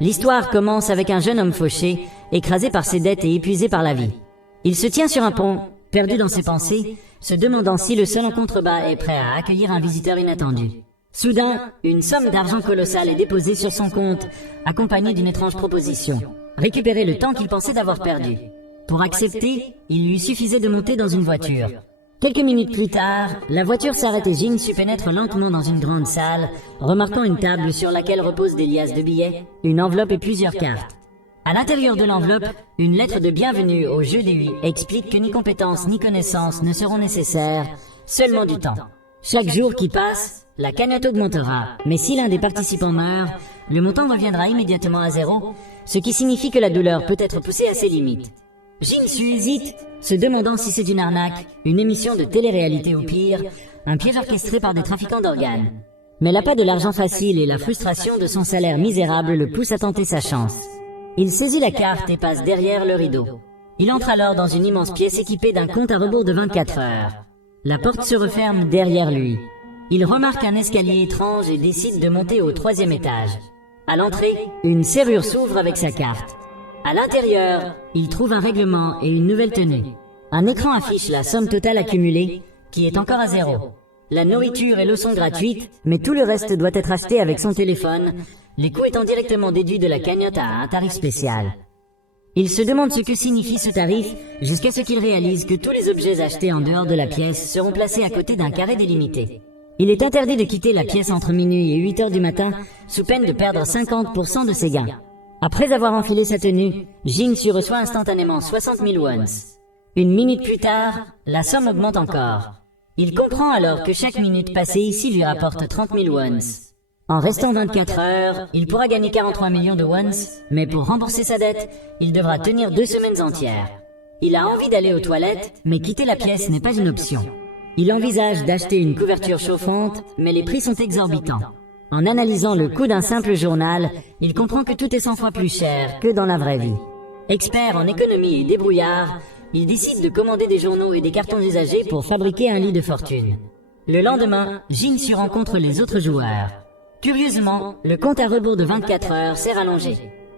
L'histoire commence avec un jeune homme fauché, écrasé par ses dettes et épuisé par la vie. Il se tient sur un pont, perdu dans ses pensées, se demandant si le sol en contrebas est prêt à accueillir un visiteur inattendu. Soudain, une somme d'argent colossale est déposée sur son compte, accompagnée d'une étrange proposition. Récupérer le temps qu'il pensait d'avoir perdu. Pour accepter, il lui suffisait de monter dans une voiture. Quelques minutes plus tard, la voiture s'arrête et Jin-Su pénètre lentement dans une grande salle, remarquant une table sur laquelle reposent des liasses de billets, une enveloppe et plusieurs cartes. À l'intérieur de l'enveloppe, une lettre de bienvenue au jeu des 8 explique que ni compétences ni connaissances ne seront nécessaires, seulement du temps. Chaque jour qui passe, la cagnotte augmentera, mais si l'un des participants meurt, le montant reviendra immédiatement à zéro, ce qui signifie que la douleur peut être poussée à ses limites. Jin-Su hésite, se demandant si c'est une arnaque, une émission de télé-réalité au pire, un piège orchestré par des trafiquants d'organes. Mais l'appât de l'argent facile et la frustration de son salaire misérable le poussent à tenter sa chance. Il saisit la carte et passe derrière le rideau. Il entre alors dans une immense pièce équipée d'un compte à rebours de 24 heures. La porte se referme derrière lui. Il remarque un escalier étrange et décide de monter au 3e étage. À l'entrée, une serrure s'ouvre avec sa carte. À l'intérieur, il trouve un règlement et une nouvelle tenue. Un écran affiche la somme totale accumulée, qui est encore à zéro. La nourriture et l'eau sont gratuites, mais tout le reste doit être acheté avec son téléphone, les coûts étant directement déduits de la cagnotte à un tarif spécial. Il se demande ce que signifie ce tarif, jusqu'à ce qu'il réalise que tous les objets achetés en dehors de la pièce seront placés à côté d'un carré délimité. Il est interdit de quitter la pièce entre minuit et 8 heures du matin, sous peine de perdre 50% de ses gains. Après avoir enfilé sa tenue, Jin-Su reçoit instantanément 60 000 wons. Une minute plus tard, la somme augmente encore. Il comprend alors que chaque minute passée ici lui rapporte 30 000 wons. En restant 24 heures, il pourra gagner 43 millions de wons, mais pour rembourser sa dette, il devra tenir 2 semaines entières. Il a envie d'aller aux toilettes, mais quitter la pièce n'est pas une option. Il envisage d'acheter une couverture chauffante, mais les prix sont exorbitants. En analysant le coût d'un simple journal, il comprend que tout est 100 fois plus cher que dans la vraie vie. Expert en économie et débrouillard, il décide de commander des journaux et des cartons usagés pour fabriquer un lit de fortune. Le lendemain, Jin-Su rencontre les autres joueurs. Curieusement, le compte à rebours de 24 heures s'est rallongé.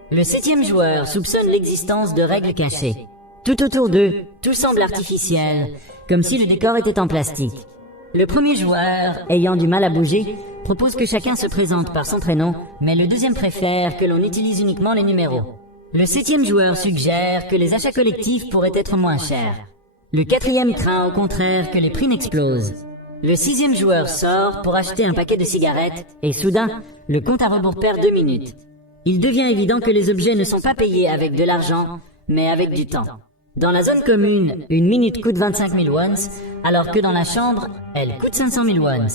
Le 7e joueur soupçonne l'existence de règles cachées. Tout autour d'eux, tout semble artificiel, comme si le décor était en plastique. Le premier joueur, ayant du mal à bouger, propose que chacun se présente par son prénom, mais le deuxième préfère que l'on utilise uniquement les numéros. Le 7e joueur suggère que les achats collectifs pourraient être moins chers. Le 4e craint au contraire que les prix n'explosent. Le 6e joueur sort pour acheter un paquet de cigarettes, et soudain, le compte à rebours perd 2 minutes. Il devient évident que les objets ne sont pas payés avec de l'argent, mais avec du temps. Dans la zone commune, une minute coûte 25 000 wons, alors que dans la chambre, elle coûte 500 000 wons.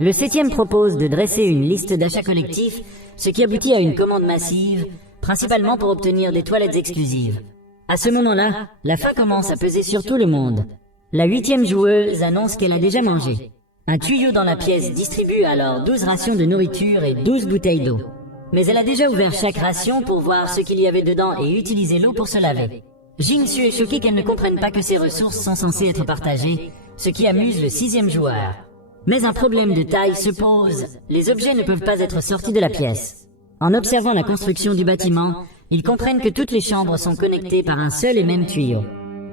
Le 7e propose de dresser une liste d'achats collectifs, ce qui aboutit à une commande massive, principalement pour obtenir des toilettes exclusives. À ce moment-là, la faim commence à peser sur tout le monde. La 8e joueuse annonce qu'elle a déjà mangé. Un tuyau dans la pièce distribue alors 12 rations de nourriture et 12 bouteilles d'eau. Mais elle a déjà ouvert chaque ration pour voir ce qu'il y avait dedans et utiliser l'eau pour se laver. Jin-Su est choqué qu'elle ne comprenne pas que ces ressources sont censées être partagées, ce qui amuse le 6e joueur. Mais un problème de taille se pose, les objets ne peuvent pas être sortis de la pièce. En observant la construction du bâtiment, ils comprennent que toutes les chambres sont connectées par un seul et même tuyau.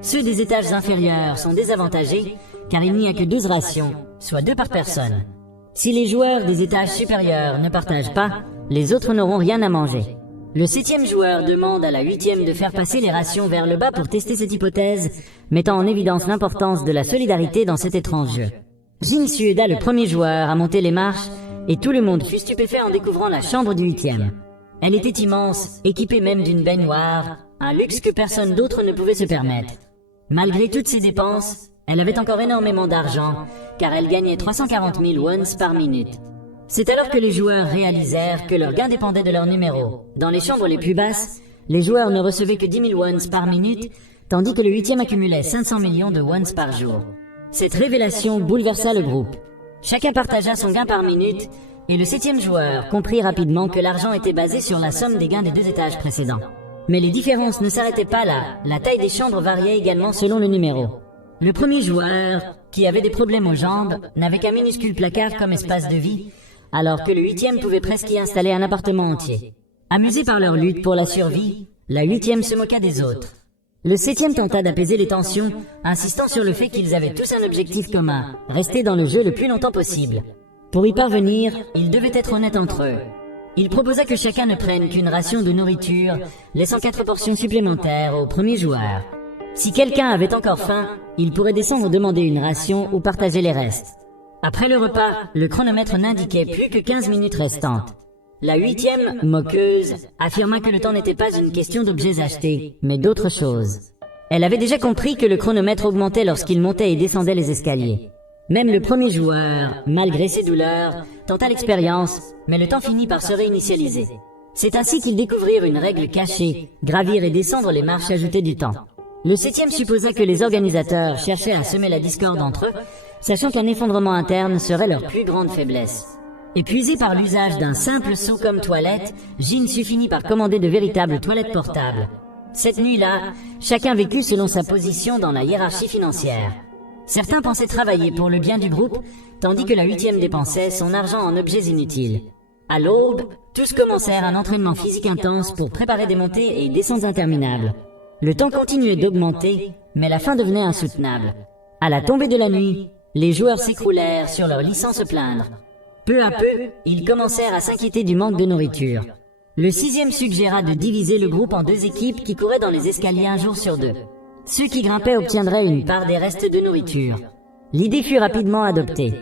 Ceux des étages inférieurs sont désavantagés, car il n'y a que 12 rations, soit 2 par personne. Si les joueurs des étages supérieurs ne partagent pas, les autres n'auront rien à manger. Le 7e joueur demande à la 8e de faire passer les rations vers le bas pour tester cette hypothèse, mettant en évidence l'importance de la solidarité dans cet étrange jeu. Jin-Su aida le premier joueur à monter les marches, et tout le monde fut stupéfait en découvrant la chambre du 8e. Elle était immense, équipée même d'une baignoire, un luxe que personne d'autre ne pouvait se permettre. Malgré toutes ces dépenses, elle avait encore énormément d'argent, car elle gagnait 340 000 wons par minute. C'est alors que les joueurs réalisèrent que leur gain dépendait de leur numéro. Dans les chambres les plus basses, les joueurs ne recevaient que 10 000 wons par minute, tandis que le 8e accumulait 500 millions de wons par jour. Cette révélation bouleversa le groupe. Chacun partagea son gain par minute, et le 7e joueur comprit rapidement que l'argent était basé sur la somme des gains des 2 étages précédents. Mais les différences ne s'arrêtaient pas là, la taille des chambres variait également selon le numéro. Le premier joueur, qui avait des problèmes aux jambes, n'avait qu'un minuscule placard comme espace de vie, alors que le 8e pouvait presque y installer un appartement entier. Amusés par leur lutte pour la survie, la 8e se moqua des autres. Le 7e tenta d'apaiser les tensions, insistant sur le fait qu'ils avaient tous un objectif commun, rester dans le jeu le plus longtemps possible. Pour y parvenir, ils devaient être honnêtes entre eux. Il proposa que chacun ne prenne qu'une ration de nourriture, laissant 4 portions supplémentaires au premier joueur. Si quelqu'un avait encore faim, il pourrait descendre demander une ration ou partager les restes. Après le repas, le chronomètre n'indiquait plus que 15 minutes restantes. La 8e, moqueuse, affirma que le temps n'était pas une question d'objets achetés, mais d'autre chose. Elle avait déjà compris que le chronomètre augmentait lorsqu'il montait et descendait les escaliers. Même le premier joueur, malgré ses douleurs, tenta l'expérience, mais le temps finit par se réinitialiser. C'est ainsi qu'ils découvrirent une règle cachée, gravir et descendre les marches ajoutait du temps. Le 7e supposa que les organisateurs cherchaient à semer la discorde entre eux, sachant qu'un effondrement interne serait leur plus grande faiblesse. Épuisé par l'usage d'un simple seau comme toilette, Jinsu finit par commander de véritables toilettes portables. Cette nuit-là, chacun vécut selon sa position dans la hiérarchie financière. Certains pensaient travailler pour le bien du groupe, tandis que la 8e dépensait son argent en objets inutiles. À l'aube, tous commencèrent un entraînement physique intense pour préparer des montées et descentes interminables. Le temps continuait d'augmenter, mais la faim devenait insoutenable. À la tombée de la nuit, les joueurs s'écroulèrent sur leur lit sans se plaindre. Peu à peu, ils commencèrent à s'inquiéter du manque de nourriture. Le 6e suggéra de diviser le groupe en 2 équipes qui couraient dans les escaliers un jour sur 2. Ceux qui grimpaient obtiendraient une part des restes de nourriture. L'idée fut rapidement adoptée.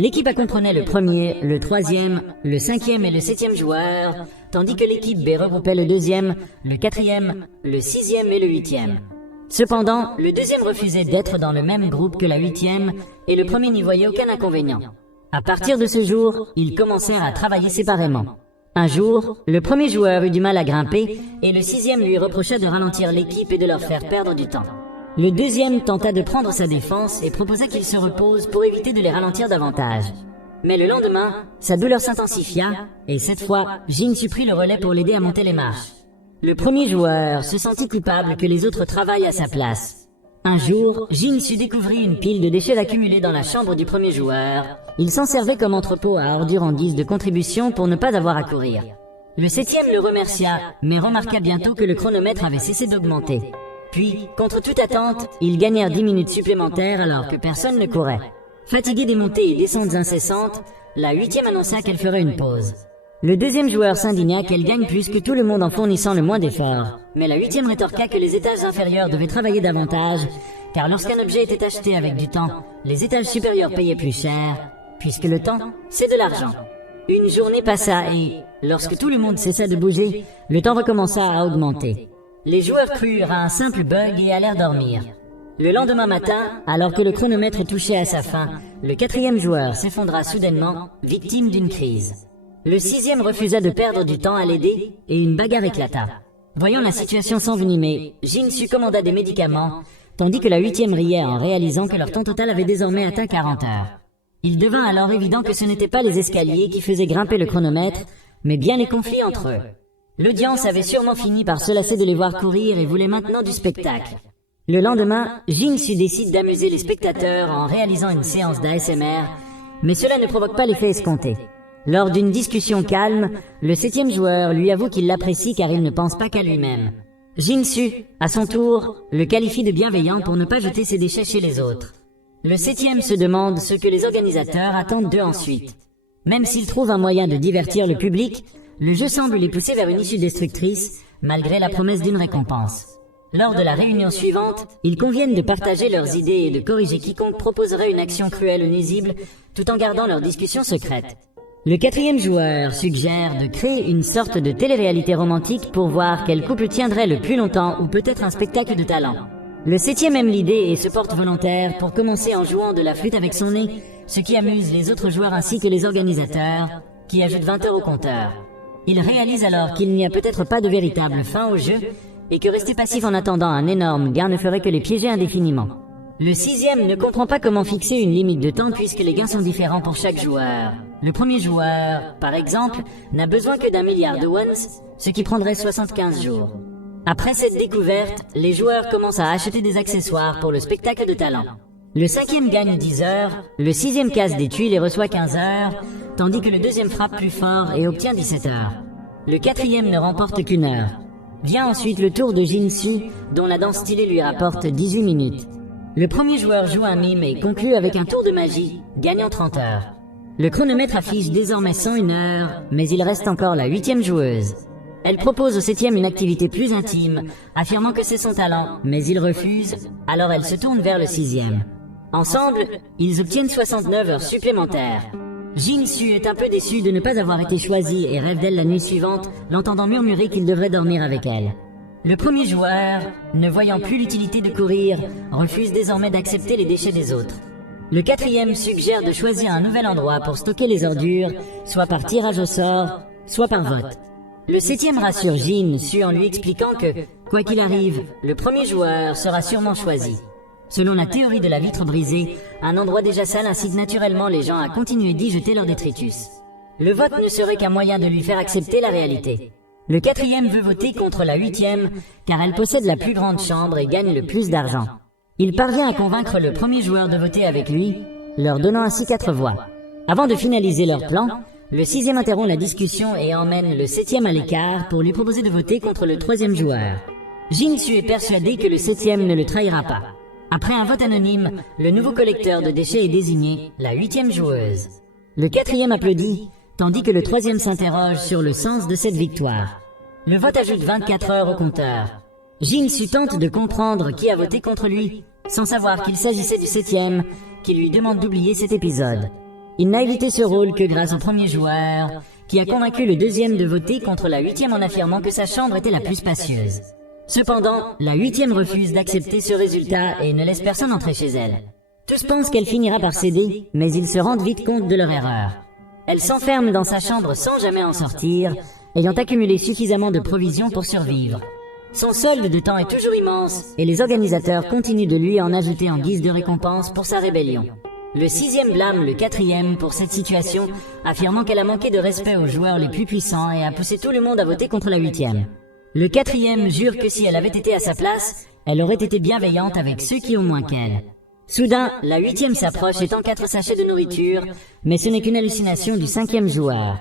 L'équipe A comprenait le 1er, le 3e, le 5e et le 7e joueur, tandis que l'équipe B regroupait le 2e, le 4e, le 6e et le 8e. Cependant, le 2e refusait d'être dans le même groupe que la 8e, et le 1er n'y voyait aucun inconvénient. À partir de ce jour, ils commencèrent à travailler séparément. Un jour, le 1er joueur eut du mal à grimper, et le 6e lui reprocha de ralentir l'équipe et de leur faire perdre du temps. Le 2e tenta de prendre sa défense et proposa qu'il se repose pour éviter de les ralentir davantage. Mais le lendemain, sa douleur s'intensifia, et cette fois, Jinsu prit le relais pour l'aider à monter les marches. Le 1er joueur se sentit coupable que les autres travaillent à sa place. Un jour, Jinsu découvrit une pile de déchets accumulés dans la chambre du 1er joueur. Il s'en servait comme entrepôt à ordures en guise de contribution pour ne pas avoir à courir. Le 7e le remercia, mais remarqua bientôt que le chronomètre avait cessé d'augmenter. Puis, contre toute attente, ils gagnèrent 10 minutes supplémentaires alors que personne ne courait. Fatigué des montées et descentes incessantes, la 8e annonça qu'elle ferait une pause. Le 2e joueur s'indigna qu'elle gagne plus que tout le monde en fournissant le moins d'efforts. Mais la 8e rétorqua que les étages inférieurs devaient travailler davantage, car lorsqu'un objet était acheté avec du temps, les étages supérieurs payaient plus cher, puisque le temps, c'est de l'argent. Une journée passa et, lorsque tout le monde cessa de bouger, le temps recommença à augmenter. Les joueurs crurent à un simple bug et allèrent dormir. Le lendemain matin, alors que le chronomètre touchait à sa fin, le 4e joueur s'effondra soudainement, victime d'une crise. Le 6e refusa de perdre du temps à l'aider, et une bagarre éclata. Voyant la situation s'envenimer, Jinsu commanda des médicaments, tandis que la 8e riait en réalisant que leur temps total avait désormais atteint 40 heures. Il devint alors évident que ce n'étaient pas les escaliers qui faisaient grimper le chronomètre, mais bien les conflits entre eux. L'audience avait sûrement fini par se lasser de les voir courir et voulait maintenant du spectacle. Le lendemain, Jinsu décide d'amuser les spectateurs en réalisant une séance d'ASMR, mais cela ne provoque pas l'effet escompté. Lors d'une discussion calme, le 7e joueur lui avoue qu'il l'apprécie car il ne pense pas qu'à lui-même. Jinsu, à son tour, le qualifie de bienveillant pour ne pas jeter ses déchets chez les autres. Le 7e se demande ce que les organisateurs attendent d'eux ensuite. Même s'ils trouvent un moyen de divertir le public, le jeu semble les pousser vers une issue destructrice, malgré la promesse d'une récompense. Lors de la réunion suivante, ils conviennent de partager leurs idées et de corriger quiconque proposerait une action cruelle ou nuisible, tout en gardant leur discussion secrète. Le 4e joueur suggère de créer une sorte de télé-réalité romantique pour voir quel couple tiendrait le plus longtemps ou peut-être un spectacle de talent. Le 7e aime l'idée et se porte volontaire pour commencer en jouant de la flûte avec son nez, ce qui amuse les autres joueurs ainsi que les organisateurs, qui ajoutent 20 heures au compteur. Il réalise alors qu'il n'y a peut-être pas de véritable fin au jeu, et que rester passif en attendant un énorme gain ne ferait que les piéger indéfiniment. Le 6e ne comprend pas comment fixer une limite de temps puisque les gains sont différents pour chaque joueur. Le 1er joueur, par exemple, n'a besoin que d'1 milliard de wons, ce qui prendrait 75 jours. Après cette découverte, les joueurs commencent à acheter des accessoires pour le spectacle de talent. Le 5e gagne 10 heures, le 6e casse des tuiles et reçoit 15 heures, tandis que le 2e frappe plus fort et obtient 17 heures. Le quatrième ne remporte qu'1 heure. Vient ensuite le tour de Jin-Su, dont la danse stylée lui rapporte 18 minutes. Le premier joueur joue un mime et conclut avec un tour de magie, gagnant 30 heures. Le chronomètre affiche désormais 101 heures, mais il reste encore la 8e joueuse. Elle propose au 7e une activité plus intime, affirmant que c'est son talent, mais il refuse, alors elle se tourne vers le 6e. Ensemble, ils obtiennent 69 heures supplémentaires. Jin-Su est un peu déçu de ne pas avoir été choisi et rêve d'elle la nuit suivante, l'entendant murmurer qu'il devrait dormir avec elle. Le premier joueur, ne voyant plus l'utilité de courir, refuse désormais d'accepter les déchets des autres. Le 4e suggère de choisir un nouvel endroit pour stocker les ordures, soit par tirage au sort, soit par vote. Le 7e rassure Jin-Su en lui expliquant que, quoi qu'il arrive, le premier joueur sera sûrement choisi. Selon la théorie de la vitre brisée, un endroit déjà sale incite naturellement les gens à continuer d'y jeter leurs détritus. Le vote ne serait qu'un moyen de lui faire accepter la réalité. Le 4e veut voter contre la 8e, car elle possède la plus grande chambre et gagne le plus d'argent. Il parvient à convaincre le premier joueur de voter avec lui, leur donnant ainsi 4 voix. Avant de finaliser leur plan, le 6e interrompt la discussion et emmène le 7e à l'écart pour lui proposer de voter contre le 3e joueur. Jin-Su est persuadé que le 7e ne le trahira pas. Après un vote anonyme, le nouveau collecteur de déchets est désigné, la 8e joueuse. Le 4e applaudit, tandis que le 3e s'interroge sur le sens de cette victoire. Le vote ajoute 24 heures au compteur. Jin-Su tente de comprendre qui a voté contre lui, sans savoir qu'il s'agissait du 7e, qui lui demande d'oublier cet épisode. Il n'a évité ce rôle que grâce au premier joueur, qui a convaincu le 2e de voter contre la 8e en affirmant que sa chambre était la plus spacieuse. Cependant, la 8e refuse d'accepter ce résultat et ne laisse personne entrer chez elle. Tous pensent qu'elle finira par céder, mais ils se rendent vite compte de leur erreur. Elle s'enferme dans sa chambre sans jamais en sortir, ayant accumulé suffisamment de provisions pour survivre. Son solde de temps est toujours immense, et les organisateurs continuent de lui en ajouter en guise de récompense pour sa rébellion. Le 6e blâme le 4e pour cette situation, affirmant qu'elle a manqué de respect aux joueurs les plus puissants et a poussé tout le monde à voter contre la 8e. Le 4e jure que si elle avait été à sa place, elle aurait été bienveillante avec ceux qui ont moins qu'elle. Soudain, la 8e s'approche étant 4 sachets de nourriture, mais ce n'est qu'une hallucination du 5e joueur.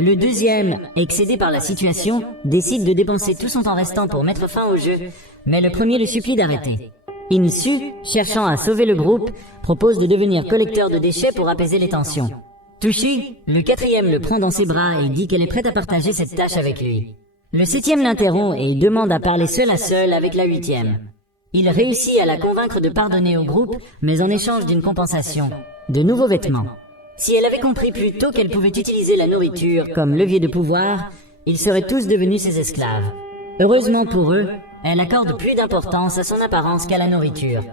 Le 2e, excédé par la situation, décide de dépenser tout son temps restant pour mettre fin au jeu, mais le premier le supplie d'arrêter. In-Su, cherchant à sauver le groupe, propose de devenir collecteur de déchets pour apaiser les tensions. Touché, le 4e le prend dans ses bras et dit qu'elle est prête à partager cette tâche avec lui. Le 7e l'interrompt et demande à parler seul à seul avec la 8e. Il réussit à la convaincre de pardonner au groupe, mais en échange d'une compensation, de nouveaux vêtements. Si elle avait compris plus tôt qu'elle pouvait utiliser la nourriture comme levier de pouvoir, ils seraient tous devenus ses esclaves. Heureusement pour eux, elle accorde plus d'importance à son apparence qu'à la nourriture.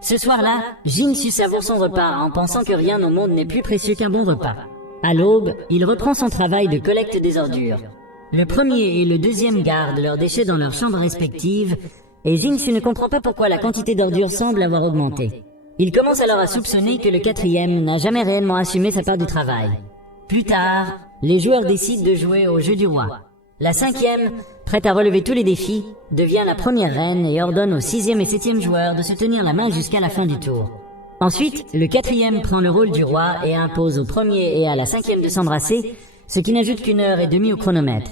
Ce soir-là, Jin-Su savoure son repas en pensant que rien au monde n'est plus précieux qu'un bon repas. À l'aube, il reprend son travail de collecte des ordures. Le premier et le 2e gardent leurs déchets dans leurs chambres respectives, et Jin-Su ne comprend pas pourquoi la quantité d'ordures semble avoir augmenté. Il commence alors à soupçonner que le 4e n'a jamais réellement assumé sa part du travail. Plus tard, les joueurs décident de jouer au jeu du roi. La 5e, prête à relever tous les défis, devient la première reine et ordonne aux 6e et 7e joueurs de se tenir la main jusqu'à la fin du tour. Ensuite, le 4e prend le rôle du roi et impose au premier et à la 5e de s'embrasser, ce qui n'ajoute qu'1 heure et demie au chronomètre.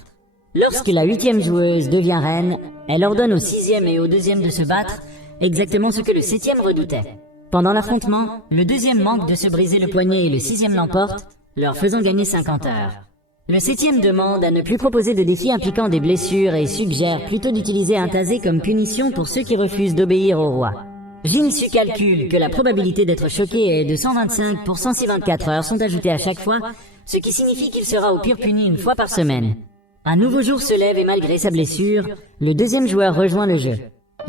Lorsque la 8e joueuse devient reine, elle ordonne au 6e et au 2e de se battre, exactement ce que le 7e redoutait. Pendant l'affrontement, le 2e manque de se briser le poignet et le 6e l'emporte, leur faisant gagner 50 heures. Le 7e demande à ne plus proposer de défis impliquant des blessures et suggère plutôt d'utiliser un tasé comme punition pour ceux qui refusent d'obéir au roi. Jin-Su calcule que la probabilité d'être choqué est de 125 pour 124 heures sont ajoutées à chaque fois, ce qui signifie qu'il sera au pire puni 1 fois par semaine. Un nouveau jour se lève et malgré sa blessure, le 2e joueur rejoint le jeu.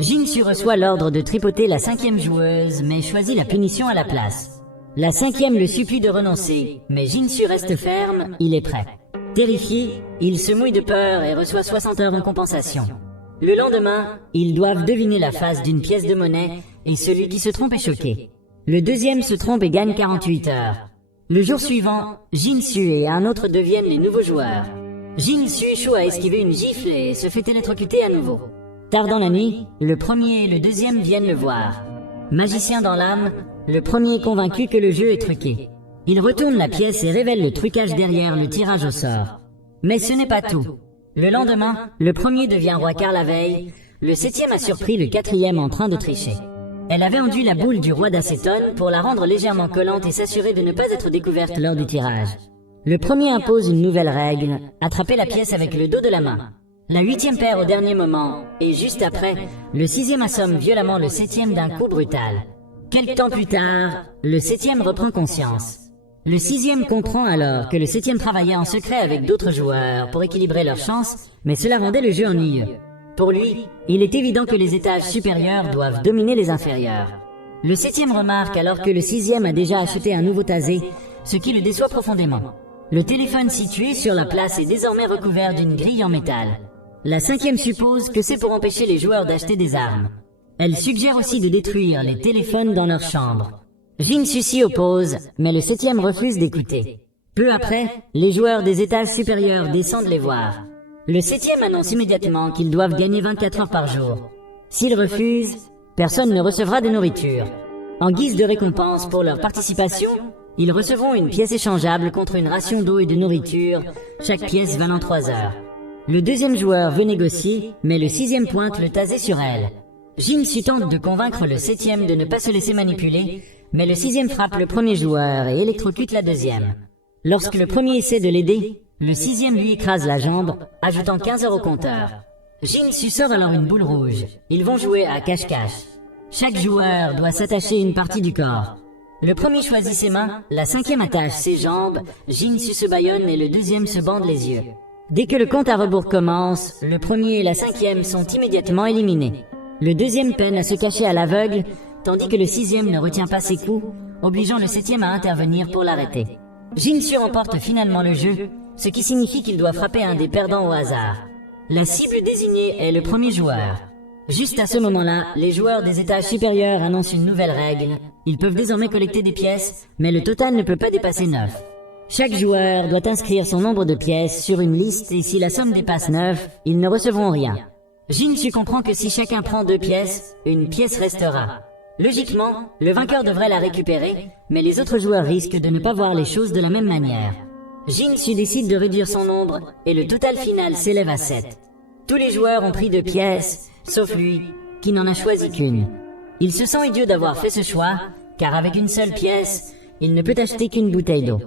Jin-Su reçoit l'ordre de tripoter la 5e joueuse, mais choisit la punition à la place. La 5e le supplie de renoncer, mais Jin-Su reste ferme, il est prêt. Terrifié, il se mouille de peur et reçoit 60 heures en compensation. Le lendemain, ils doivent deviner la face d'une pièce de monnaie et celui qui se trompe est choqué. Le 2e se trompe et gagne 48 heures. Le jour suivant, Jin-Su et un autre deviennent les nouveaux joueurs. Jin-Su échoue à esquiver une gifle et se fait électrocuter à nouveau. Tard dans la nuit, le premier et le 2e viennent le voir. Magicien dans l'âme, le premier est convaincu que le jeu est truqué. Il retourne la pièce et révèle le trucage derrière le tirage au sort. Mais ce n'est pas tout. Le lendemain, le premier devient roi car la veille, le septième a surpris le quatrième en train de tricher. Elle avait enduit la boule du roi d'acétone pour la rendre légèrement collante et s'assurer de ne pas être découverte lors du tirage. Le premier impose une nouvelle règle, attraper la pièce avec le dos de la main. La huitième perd au dernier moment, et juste après, le sixième assomme violemment le septième d'un coup brutal. Quelque temps plus tard, le septième reprend conscience. Le sixième comprend alors que le septième travaillait en secret avec d'autres joueurs pour équilibrer leurs chances, mais cela rendait le jeu ennuyeux. Pour lui, il est évident que les étages supérieurs doivent dominer les inférieurs. Le septième remarque alors que le sixième a déjà acheté un nouveau tasé, ce qui le déçoit profondément. Le téléphone situé sur la place est désormais recouvert d'une grille en métal. La cinquième suppose que c'est pour empêcher les joueurs d'acheter des armes. Elle suggère aussi de détruire les téléphones dans leur chambre. Jin-Su s'y oppose, mais le septième refuse d'écouter. Peu après, les joueurs des étages supérieurs descendent les voir. Le septième annonce immédiatement qu'ils doivent gagner 24 heures par jour. S'ils refusent, personne ne recevra de nourriture. En guise de récompense pour leur participation, ils recevront une pièce échangeable contre une ration d'eau et de nourriture, chaque pièce valant 3 heures. Le deuxième joueur veut négocier, mais le sixième pointe le tasé sur elle. Jin-Su tente de convaincre le septième de ne pas se laisser manipuler, mais le sixième frappe le premier joueur et électrocute la deuxième. Lorsque le premier essaie de l'aider, le sixième lui écrase la jambe, ajoutant 15 heures au compteur. Jin-Su sort alors une boule rouge. Ils vont jouer à cache-cache. Chaque joueur doit s'attacher une partie du corps. Le premier choisit ses mains, la cinquième attache ses jambes, Jin-Su se bâillonne et le deuxième se bande les yeux. Dès que le compte à rebours commence, le premier et la cinquième sont immédiatement éliminés. Le deuxième peine à se cacher à l'aveugle, tandis que le sixième ne retient pas ses coups, obligeant le septième à intervenir pour l'arrêter. Jin-Su remporte finalement le jeu, ce qui signifie qu'il doit frapper un des perdants au hasard. La cible désignée est le premier joueur. Juste à ce moment-là, les joueurs des étages supérieurs annoncent une nouvelle règle. Ils peuvent désormais collecter des pièces, mais le total ne peut pas dépasser 9. Chaque joueur doit inscrire son nombre de pièces sur une liste et si la somme dépasse 9, ils ne recevront rien. Jin-Su comprend que si chacun prend 2 pièces, une pièce restera. Logiquement, le vainqueur devrait la récupérer, mais les autres joueurs risquent de ne pas voir les choses de la même manière. Jin-Su décide de réduire son nombre et le total final s'élève à 7. Tous les joueurs ont pris 2 pièces, sauf lui, qui n'en a choisi qu'une. Il se sent idiot d'avoir fait ce choix, car avec une seule pièce, il ne peut acheter qu'une bouteille d'eau.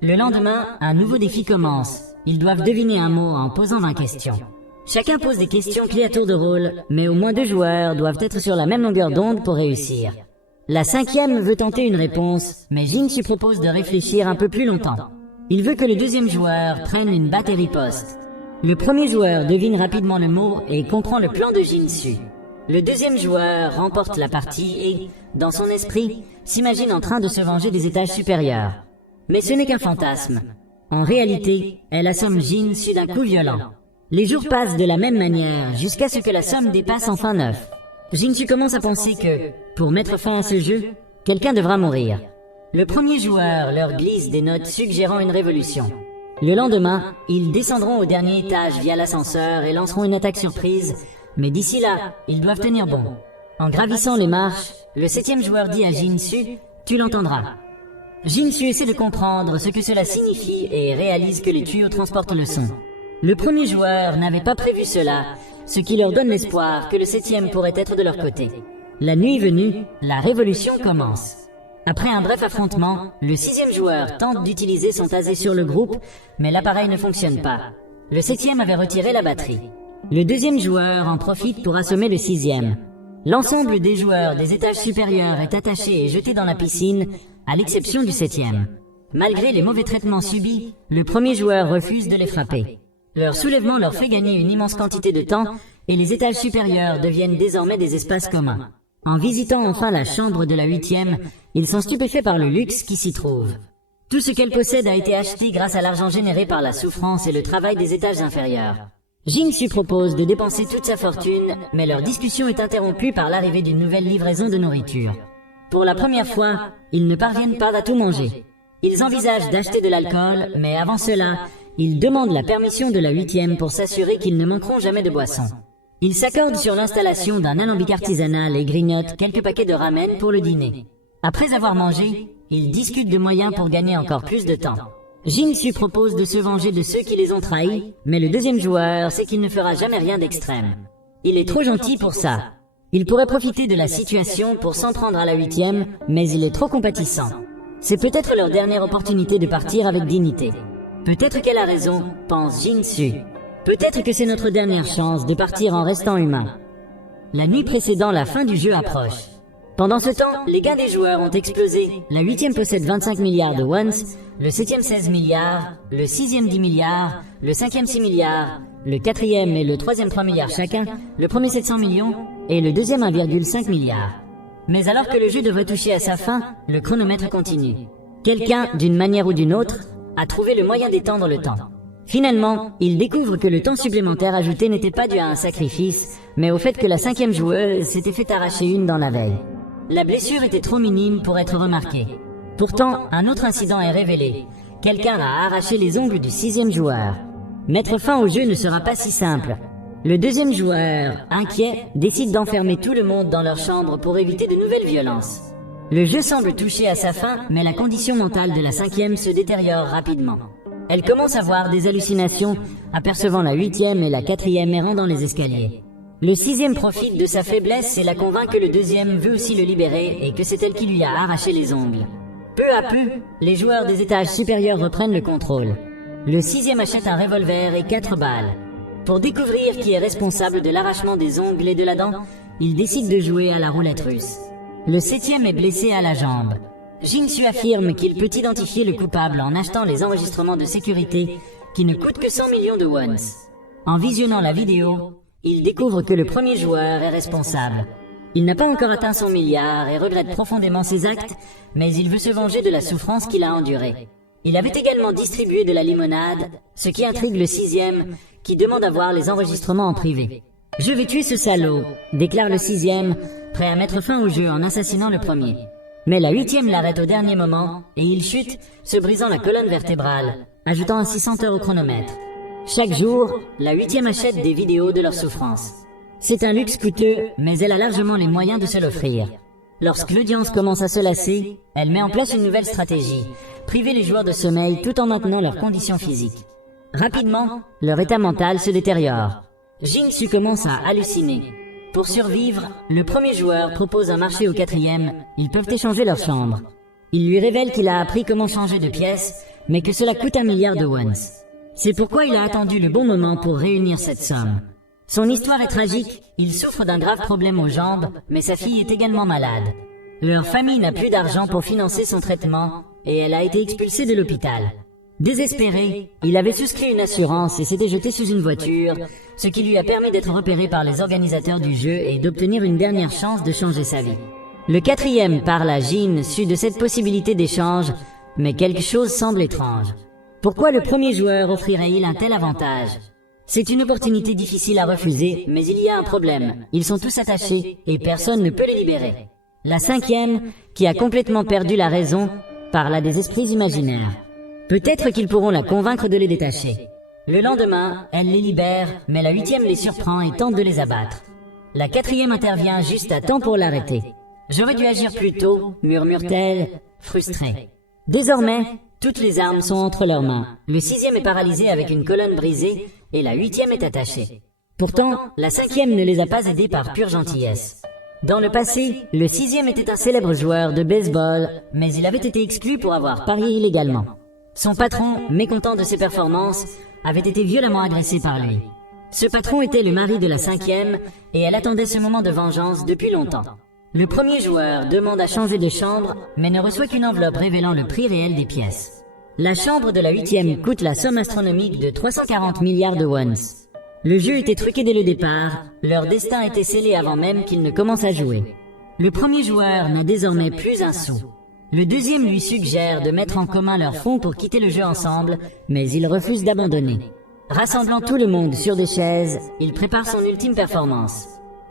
Le lendemain, un nouveau défi commence. Ils doivent deviner un mot en posant 20 questions. Chacun pose des questions clés à tour de rôle, mais au moins 2 joueurs doivent être sur la même longueur d'onde pour réussir. La cinquième veut tenter une réponse, mais Jin-Su propose de réfléchir un peu plus longtemps. Il veut que le deuxième joueur prenne une batte et riposte. Le premier joueur devine rapidement le mot et comprend le plan de Jin-Su. Le deuxième joueur remporte la partie et, dans son esprit, s'imagine en train de se venger des étages supérieurs. Mais ce n'est qu'un fantasme. En réalité, elle assomme Jin-Su d'un coup violent. Les jours passent de la même manière, jusqu'à ce que la somme dépasse enfin 9. Jin-Su commence à penser que, pour mettre fin à ce jeu, quelqu'un devra mourir. Le premier joueur leur glisse des notes suggérant une révolution. Le lendemain, ils descendront au dernier étage via l'ascenseur et lanceront une attaque surprise, mais d'ici là, ils doivent tenir bon. En gravissant les marches, le 7e joueur dit à Jin-Su, « Tu l'entendras ». Jin-Su essaie de comprendre ce que cela signifie et réalise que les tuyaux transportent le son. Le premier joueur n'avait pas prévu cela, ce qui leur donne l'espoir que le 7e pourrait être de leur côté. La nuit venue, la révolution commence. Après un bref affrontement, le 6e joueur tente d'utiliser son tasé sur le groupe, mais l'appareil ne fonctionne pas. Le 7e avait retiré la batterie. Le 2e joueur en profite pour assommer le 6e. L'ensemble des joueurs des étages supérieurs est attaché et jeté dans la piscine, à l'exception du 7e. Malgré les mauvais traitements subis, le premier joueur refuse de les frapper. Leur soulèvement leur fait gagner une immense quantité de temps, et les étages supérieurs deviennent désormais des espaces communs. En visitant enfin la chambre de la 8e, ils sont stupéfaits par le luxe qui s'y trouve. Tout ce qu'elle possède a été acheté grâce à l'argent généré par la souffrance et le travail des étages inférieurs. Jin-Su propose de dépenser toute sa fortune, mais leur discussion est interrompue par l'arrivée d'une nouvelle livraison de nourriture. Pour la première fois, ils ne parviennent pas à tout manger. Ils envisagent d'acheter de l'alcool, mais avant cela, ils demandent la permission de la 8e pour s'assurer qu'ils ne manqueront jamais de boissons. Ils s'accordent sur l'installation d'un alambic artisanal et grignotent quelques paquets de ramen pour le dîner. Après avoir mangé, ils discutent de moyens pour gagner encore plus de temps. Jin-Su propose de se venger de ceux qui les ont trahis, mais le deuxième joueur sait qu'il ne fera jamais rien d'extrême. Il est trop gentil pour ça. Il pourrait profiter de la situation pour s'en prendre à la 8e, mais il est trop compatissant. C'est peut-être leur dernière opportunité de partir avec dignité. Peut-être qu'elle a raison, pense Jin-Su. Peut-être que c'est notre dernière chance de partir en restant humain. La nuit précédant la fin du jeu approche. Pendant ce temps, les gains des joueurs ont explosé. La 8e possède 25 milliards de wons, le 7e 16 milliards, le 6e 10 milliards, le 5e 6 milliards, le 4e et le 3e 3 milliards chacun, le 1er 700 millions et le 2e 1,5 milliard. Mais alors que le jeu devrait toucher à sa fin, le chronomètre continue. Quelqu'un, d'une manière ou d'une autre, a trouvé le moyen d'étendre le temps. Finalement, il découvre que le temps supplémentaire ajouté n'était pas dû à un sacrifice, mais au fait que la 5e joueuse s'était fait arracher une dans la veille. La blessure était trop minime pour être remarquée. Pourtant, un autre incident est révélé. Quelqu'un a arraché les ongles du 6e joueur. Mettre fin au jeu ne sera pas si simple. Le 2e joueur, inquiet, décide d'enfermer tout le monde dans leur chambre pour éviter de nouvelles violences. Le jeu semble toucher à sa fin, mais la condition mentale de la 5e se détériore rapidement. Elle commence à voir des hallucinations, apercevant la 8e et la 4e errant dans les escaliers. Le 6e profite de sa faiblesse et la convainc que le 2e veut aussi le libérer et que c'est elle qui lui a arraché les ongles. Peu à peu, les joueurs des étages supérieurs reprennent le contrôle. Le 6e achète un revolver et 4 balles. Pour découvrir qui est responsable de l'arrachement des ongles et de la dent, il décide de jouer à la roulette russe. Le 7e est blessé à la jambe. Jin-Su affirme qu'il peut identifier le coupable en achetant les enregistrements de sécurité qui ne coûtent que 100 millions de wons. En visionnant la vidéo, il découvre que le premier joueur est responsable. Il n'a pas encore atteint son milliard et regrette profondément ses actes, mais il veut se venger de la souffrance qu'il a endurée. Il avait également distribué de la limonade, ce qui intrigue le 6e, qui demande à voir les enregistrements en privé. « Je vais tuer ce salaud », déclare le 6e, prêt à mettre fin au jeu en assassinant le premier. Mais la 8e l'arrête au dernier moment, et il chute, se brisant la colonne vertébrale, ajoutant ainsi 100 heures au chronomètre. Chaque jour, la 8e achète des vidéos de leur souffrance. C'est un luxe coûteux, mais elle a largement les moyens de se l'offrir. Lorsque l'audience commence à se lasser, elle met en place une nouvelle stratégie, priver les joueurs de sommeil tout en maintenant leurs conditions physiques. Rapidement, leur état mental se détériore. Jin-Su commence à halluciner. Pour survivre, le premier joueur propose un marché au 4e, ils peuvent échanger leur chambre. Il lui révèle qu'il a appris comment changer de pièce, mais que cela coûte 1 milliard de wons. C'est pourquoi il a attendu le bon moment pour réunir cette somme. Son histoire est tragique, il souffre d'un grave problème aux jambes, mais sa fille est également malade. Leur famille n'a plus d'argent pour financer son traitement, et elle a été expulsée de l'hôpital. Désespéré, il avait souscrit une assurance et s'était jeté sous une voiture, ce qui lui a permis d'être repéré par les organisateurs du jeu et d'obtenir une dernière chance de changer sa vie. Le 4e parle à Jin-Su de cette possibilité d'échange, mais quelque chose semble étrange. Pourquoi le premier joueur offrirait-il un tel avantage? C'est une opportunité difficile à refuser, mais il y a un problème. Ils sont tous attachés et personne ne peut les libérer. La 5e, qui a complètement perdu la raison, parle à des esprits imaginaires. Peut-être qu'ils pourront la convaincre de les détacher. Le lendemain, elle les libère, mais la 8e les surprend et tente de les abattre. La 4e intervient juste à temps pour l'arrêter. « J'aurais dû agir plus tôt », murmure-t-elle, frustrée. Désormais, toutes les armes sont entre leurs mains. Le 6e est paralysé avec une colonne brisée et la 8e est attachée. Pourtant, la 5e ne les a pas aidés par pure gentillesse. Dans le passé, le 6e était un célèbre joueur de baseball, mais il avait été exclu pour avoir parié illégalement. Son patron, mécontent de ses performances, avait été violemment agressé par lui. Ce patron était le mari de la 5e et elle attendait ce moment de vengeance depuis longtemps. Le premier joueur demande à changer de chambre, mais ne reçoit qu'une enveloppe révélant le prix réel des pièces. La chambre de la 8e coûte la somme astronomique de 340 milliards de wons. Le jeu était truqué dès le départ, leur destin était scellé avant même qu'ils ne commencent à jouer. Le premier joueur n'a désormais plus un sou. Le 2e lui suggère de mettre en commun leurs fonds pour quitter le jeu ensemble, mais il refuse d'abandonner. Rassemblant tout le monde sur des chaises, il prépare son ultime performance.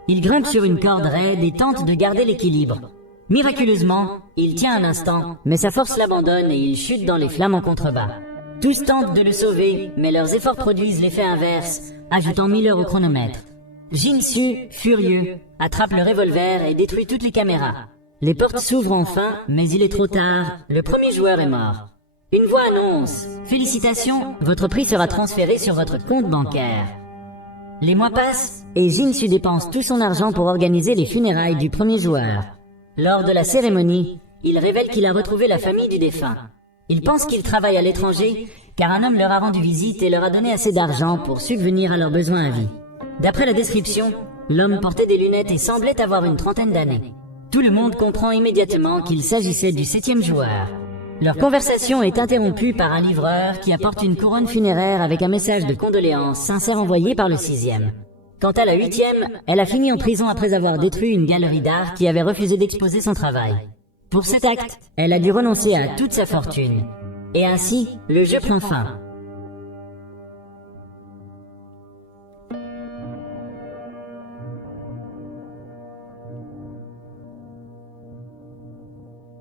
Il grimpe sur une corde raide et tente de garder l'équilibre. Miraculeusement, il tient un instant, mais sa force l'abandonne et il chute dans les flammes en contrebas. Tous tentent de le sauver, mais leurs efforts produisent l'effet inverse, ajoutant 1000 heures au chronomètre. Jin-Su, furieux, attrape le revolver et détruit toutes les caméras. Les portes s'ouvrent enfin, mais il est trop tard, le premier joueur est mort. Une voix annonce « Félicitations, votre prix sera transféré sur votre compte bancaire ». Les mois passent et Jinsu dépense tout son argent pour organiser les funérailles du premier joueur. Lors de la cérémonie, il révèle qu'il a retrouvé la famille du défunt. Il pense qu'il travaille à l'étranger car un homme leur a rendu visite et leur a donné assez d'argent pour subvenir à leurs besoins à vie. D'après la description, l'homme portait des lunettes et semblait avoir une trentaine d'années. Tout le monde comprend immédiatement qu'il s'agissait du 7e joueur. Leur conversation est interrompue par un livreur qui apporte une couronne funéraire avec un message de condoléances sincère envoyé par le 6e. Quant à la 8e, elle a fini en prison après avoir détruit une galerie d'art qui avait refusé d'exposer son travail. Pour cet acte, elle a dû renoncer à toute sa fortune. Et ainsi, le jeu prend fin.